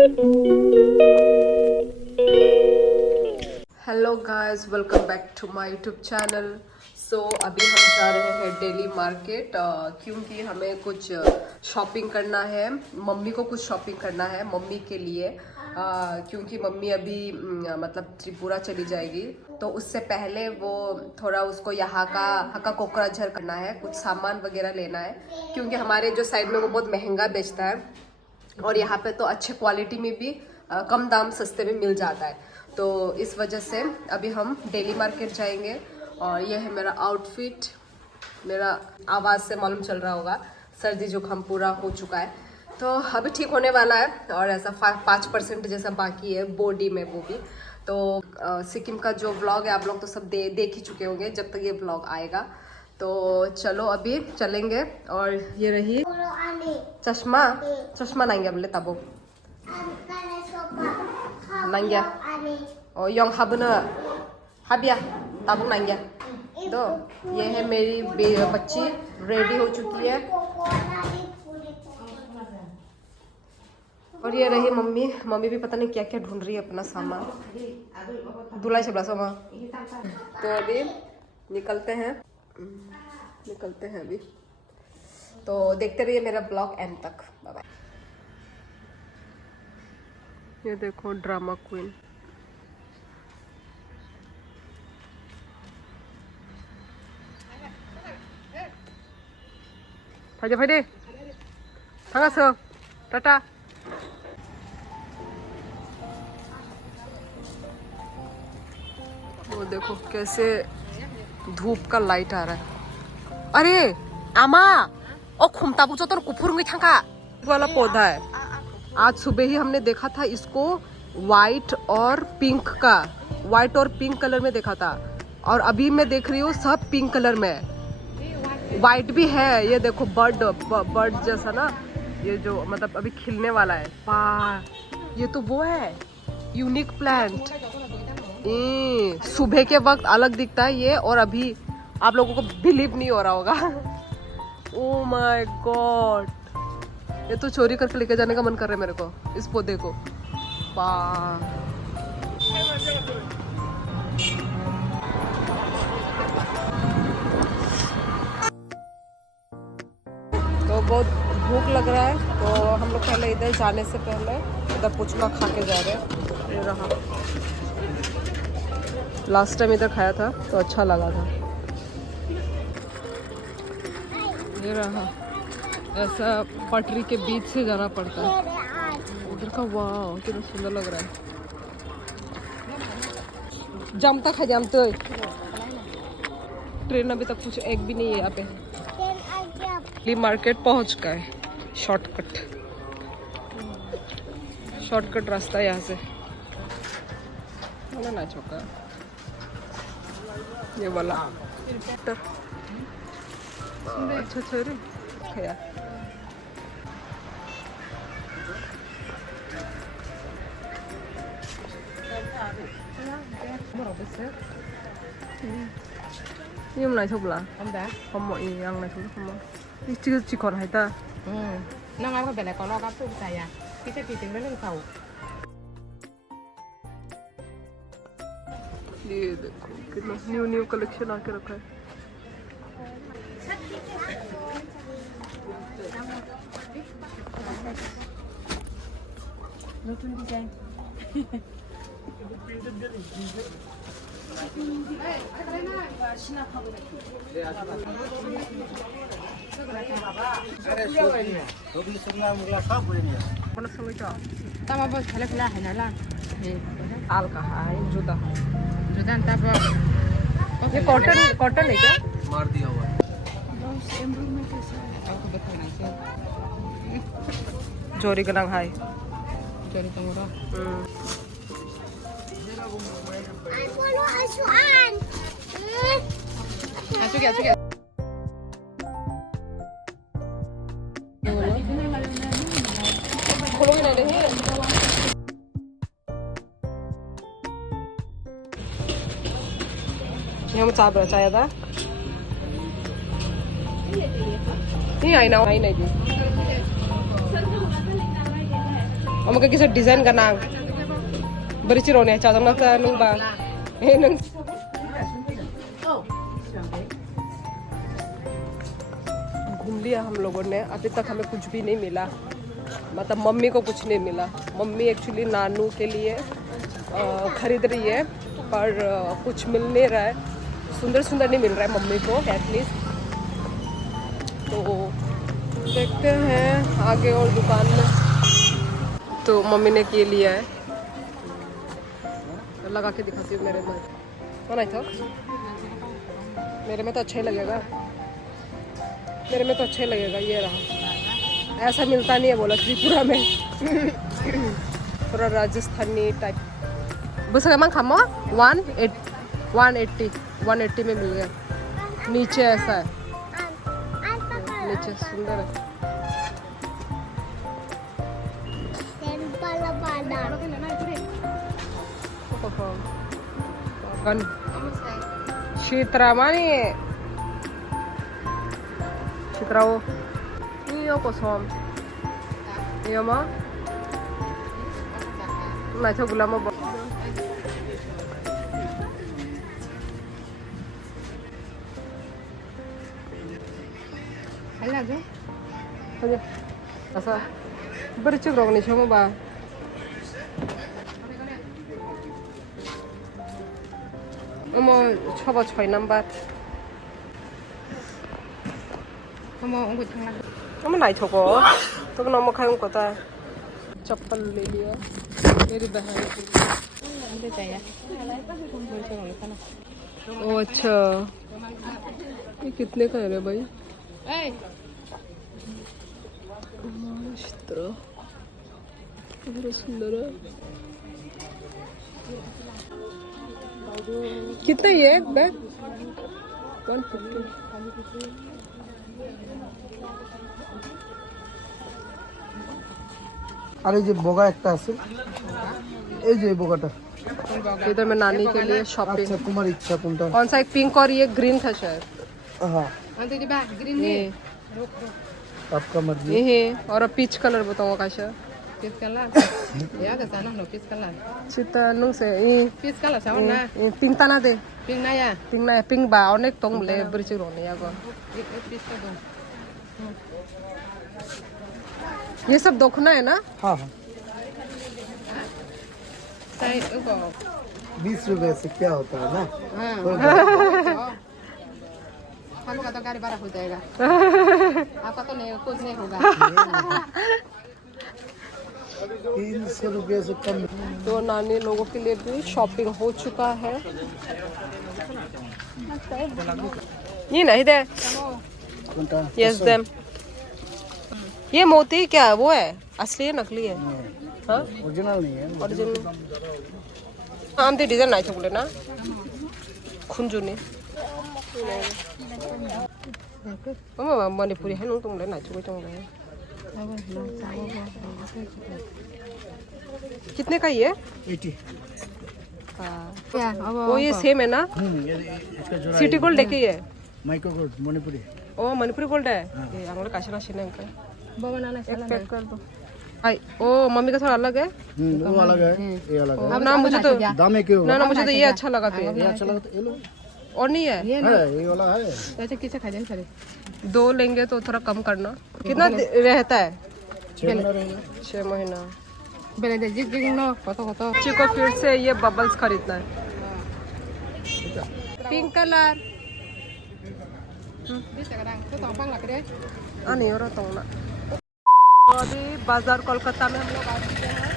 Hello guys, welcome back to my YouTube channel. So अभी हम जा रहे हैं डेली मार्केट क्योंकि हमें कुछ शॉपिंग करना है। मम्मी को कुछ शॉपिंग करना है मम्मी के लिए क्योंकि मम्मी अभी मतलब त्रिपुरा चली जाएगी, तो उससे पहले वो थोड़ा उसको यहाँ का हक्का कोकराझर करना है, कुछ सामान वगैरह लेना है क्योंकि हमारे जो साइड में वो बहुत महंगा बेचता है और यहाँ पे तो अच्छे क्वालिटी में भी कम दाम सस्ते में मिल जाता है। तो इस वजह से अभी हम डेली मार्केट जाएंगे और ये है मेरा आउटफिट। मेरा आवाज़ से मालूम चल रहा होगा सर्दी जुकाम पूरा हो चुका है, तो अभी ठीक होने वाला है और ऐसा 5% जैसा बाकी है बॉडी में वो भी। तो सिक्किम का जो व्लॉग है आप लोग तो सब देख ही चुके होंगे जब तक ये व्लॉग आएगा। तो चलो अभी चलेंगे। और ये रही चश्मा चश्मा नांगे बोले तबो नांगे ओ योंग हाबना हाबिया तबो नांगे। तो ये है मेरी बच्ची रेडी हो चुकी है और ये रही मम्मी। मम्मी भी पता नहीं क्या क्या ढूंढ रही है अपना सामान धुलाई से ब्लासों में। तो अभी निकलते हैं अभी। तो देखते रहिए मेरा ब्लॉग एंड तक। Bye bye. ये देखो ड्रामा क्वीन। फाइदे फाइदे थांगासो टाटा। वो देखो कैसे धूप का लाइट आ रहा है। अरे आमा ओ खुमता पूछो तो कुफुर थांका वाला पौधा है। आज सुबह ही हमने देखा था इसको वाइट और पिंक कलर में देखा था और अभी मैं देख रही हूँ सब पिंक कलर में। वाइट भी है। ये देखो बर्ड जैसा ना, ये जो मतलब अभी खिलने वाला है। ये तो वो है यूनिक प्लांट। सुबह के वक्त अलग दिखता है ये और अभी आप लोगों को बिलीव नहीं हो रहा होगा। ओह माय गॉड, ये तो चोरी करके लेके जाने का मन कर रहा है मेरे को इस पौधे को। तो बहुत भूख लग रहा है तो हम लोग पहले इधर जाने से पहले इधर पुचका खा के जा रहे हैं। ये रहा, लास्ट टाइम इधर खाया था तो अच्छा लगा था। ये रहा, ऐसा पटरी के बीच से जाना पड़ता है उधर का। वाह कितना सुंदर लग रहा है। जमता खा जमते ट्रेन अभी तक कुछ एक भी नहीं है यहाँ पे। मार्केट पहुंच गए। शॉर्टकट रास्ता है यहाँ से ना चौका ये वाला। अच्छा रे खया nhưng này thuộc là không đã không mọi ăn này thuộc không đi chưa chỉ còn hay ta nó ngay có vẻ này còn lo cáp tôm xài à cái sẽ tiếng với lưng sầu। ये देखो कितना new collection आके रखा है। नতুन design जुदा ये cotton है क्या? मार दिया हुआ है। जोरी का रंग है जोरी का मोरा। Asu. Kulungin ada ni. Yang macam apa saya dah? Ni ai nào ai này đi. Omo ka kisa design ka nang. Beri ciro ne cha dang na nung ba. Nung घूम लिया हम लोगों ने. अभी तक हमें कुछ भी नहीं मिला. मतलब मम्मी को कुछ नहीं मिला. मम्मी एक्चुअली नानू के लिए खरीद रही है पर कुछ मिल नहीं रहा है. सुंदर सुंदर नहीं मिल रहा है मम्मी को एटलीस्ट. तो देखते हैं आगे और दुकान में. तो मम्मी ने ये लिया है. लगा के दिखाती हूँ मेरे में. कौन था? मेरे में तो अच्छा ही लगेगा. मेरे में तो अच्छा ही लगेगा. ये रहा. ऐसा मिलता नहीं है बोला त्रिपुरा में. पूरा राजस्थानी टाइप. बस एमंग खामा 180 में मिल गया. नीचे ऐसा है. नीचे सुंदर है. गन शीतरामानी शीतराओ 이요 고som 이요 뭐 ना तो गुलाम अलग है ऐसा बड़ी चुप रोकनी चाहिए बा. 어머 쳐봐 6 नंबर. 어머 나이 저거 तो नमक खाऊं को था. चप्पल ले लिया मेरी बहन की. ओ अच्छा ये कितने का है रे भाई? चित्र बहुत सुंदर है. कितना ये एक बैग? 150. আর এই যে বগা একটা আছে, এই যে বগাটা. इधर में नानी के लिए शॉपिंग. আচ্ছা তোমার ইচ্ছা কোনটা? कौन सा? एक पिंक और ये ग्रीन था शायद. हाँ ग्रीन है. आपका मर्जी. ये और पीच कलर बताऊंगा कैसा. Pis kala. Ya ke sana no pis kala. चिता नुंग से ये Pis kala sama na. Pink तना दे. Ping na ya. पिंक ना पिंक बा अनेक तोंग ले बरिच रोने या को. Pis ka do. ये सब दोखना है ना? हाँ हाँ. Sai uko. 20 रुपए से क्या होता है ना. हाँ. कोई बात हम का तो गाड़ी भाड़ा हो जाएगा. आपका तो नहीं कुछ नहीं होगा. 300 रुपए से कम. तो नानी लोगों के लिए भी शॉपिंग हो चुका है. ये नहीं दे. कोनटा? Yes them. ये मोती क्या है? वो है असली है नकली है? हाँ ओरिजिनल नहीं है. ओरिजिनल. आम ते डिजाइन नहीं चुकले ना खुंजुनी. मम्मा मणिपुरी है नुंग तुंगले नहीं चुके तुंगले. कितने का ये? 80. Ya, वो ये सेम है ना? ये इसका जोड़ा सिटी गोल्ड है ये. Micro gold Manipuri. ओ मणिपुरी गोल्ड है. ये आंगले काशना शिने अंकल. bawa nana एक salah. पैक कर दो. हाय ओ मम्मी का थोड़ा अलग है. वो अलग है, ये अलग है. अब ना मुझे तो दाम है क्यों? ना ना मुझे तो ये अच्छा लगा फिर. ये अच्छा लगा तो ये लो. और नहीं है? Ye है ये वाला है. Baca kisah kajian sari. 2 लेंगे तो थोड़ा कम करना. कितना रहता है? 6 महीना रहेगा. 6 महीना. Bela de jig jig no koto koto. बच्ची को फिर से ये बबल्स खरीदना है. Pink colour. Bisa kadang tu tong lah kedai. नहीं हो रहा तो ना. तो अभी बाजार कोलकाता में हम लोग आ चुके हैं.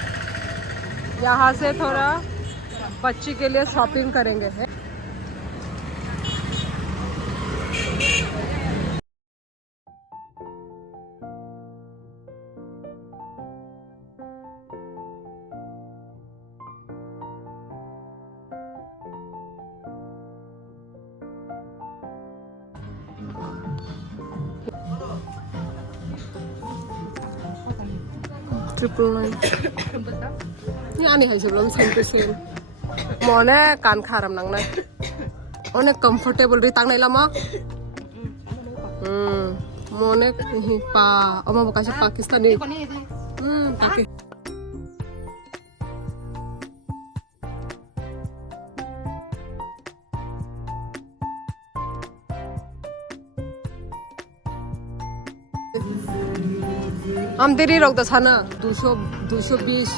यहाँ से थोड़ा बच्ची के लिए shopping करेंगे.นี่อันนี้ให้ชิบลงเซนเปอร์เซ็นต์หมอเนี่ยการขารำนังนะโอ้เนี่ย comfortable รีตังไหนละมั้งหมอเนี่ยปาเอามาบอกกันใช่ปากีสถานี Kau ni je. pakai 암들이 럭다 사나 200, 220,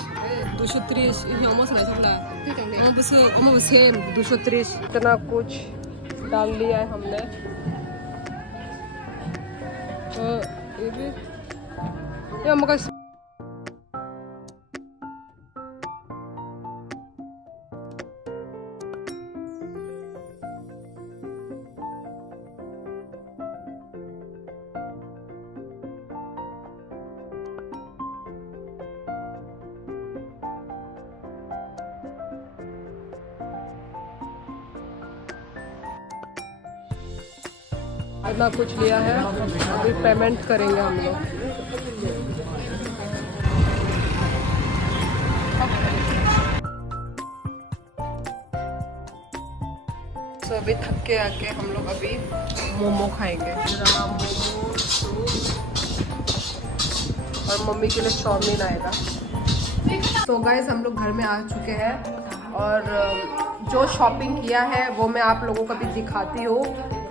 230 ये almost नहीं समझा 어머 बस सेम 230 इतना कुछ डाल लिया है हमने ये भी ये हमका इतना कुछ लिया है अभी पेमेंट करेंगे हम लोग तो अभी थक के आके हम लोग अभी मोमो खाएंगे मोमो और मम्मी के लिए चाउमीन आएगा। तो गाइस हम लोग घर में आ चुके हैं और जो शॉपिंग किया है वो मैं आप लोगों को भी दिखाती हूँ।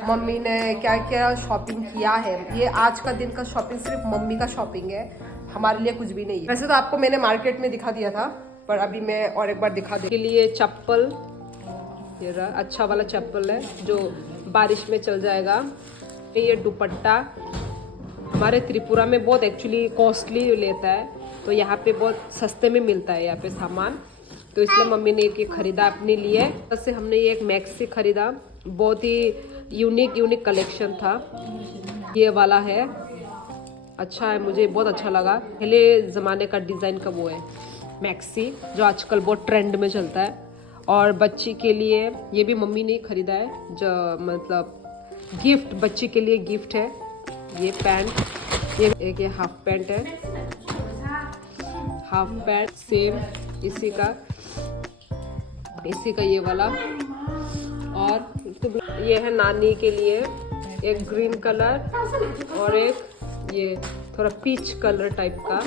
मम्मी ने क्या क्या शॉपिंग किया है। ये आज का दिन का शॉपिंग सिर्फ मम्मी का शॉपिंग है, हमारे लिए कुछ भी नहीं है। वैसे तो आपको मैंने मार्केट में दिखा दिया था पर अभी मैं और एक बार दिखा दूँ। के लिए चप्पल, ये रहा अच्छा वाला चप्पल है जो बारिश में चल जाएगा। ये दुपट्टा हमारे त्रिपुरा में बहुत एक्चुअली कॉस्टली लेता है, तो यहाँ पे बहुत सस्ते में मिलता है यहाँ पे सामान, तो इसलिए मम्मी ने एक खरीदा अपने लिए। से हमने ये एक मैक्सी खरीदा, बहुत ही यूनिक कलेक्शन था। ये वाला है, अच्छा है, मुझे बहुत अच्छा लगा। पहले ज़माने का डिज़ाइन का वो है मैक्सी जो आजकल बहुत ट्रेंड में चलता है। और बच्ची के लिए ये भी मम्मी ने खरीदा है, जो मतलब गिफ्ट, बच्ची के लिए गिफ्ट है। ये पैंट, ये एक ये हाफ पैंट है, हाफ पैंट सेम इसी का ये वाला। और ये है नानी के लिए एक ग्रीन कलर और एक ये थोड़ा पीच कलर टाइप का।